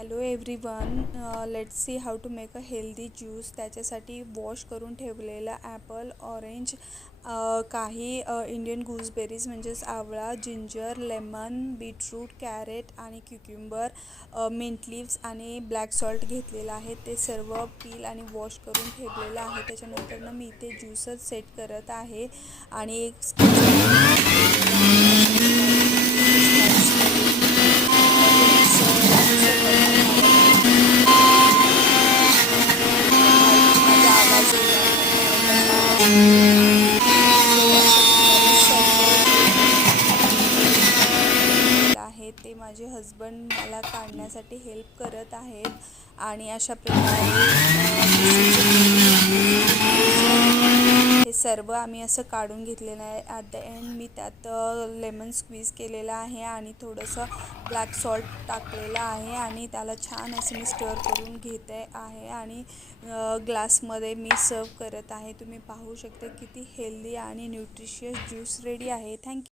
Hello everyone, let's see how to make a healthy juice. त्याच्यासाठी wash करून ठेवलेला apple, orange, काही Indian gooseberries म्हणजेच आवळा, जिंजर, लेमन, बीटरूट, कॅरेट आणि क्युक्युंबर, मिंट लिव्स आणि ब्लॅक सॉल्ट घेतलेलं आहे. ते सर्व पील आणि वॉश करून ठेवलेलं आहे. त्याच्यानंतर मी इथे ज्यूसच सेट करत आहे आणि एक माझा आवाज आहे ते माझे हजबंड मला काढण्यासाठी हेल्प करत आहेत आणि अशा प्रकारे हे सर्व आम्ही असं काढून घेतलेलं आहे. ॲट द एंड मी त्यात लेमन स्क्वीज केलेला आहे आणि थोडंसं ब्लॅक सॉल्ट टाकलेलं आहे आणि त्याला छान असं मी स्टर करून घेते आहे आणि ग्लासमध्ये मी सर्व करत आहे. तुम्ही पाहू शकता किती हेल्दी आणि न्यूट्रिशियस ज्यूस रेडी आहे. थँक्यू.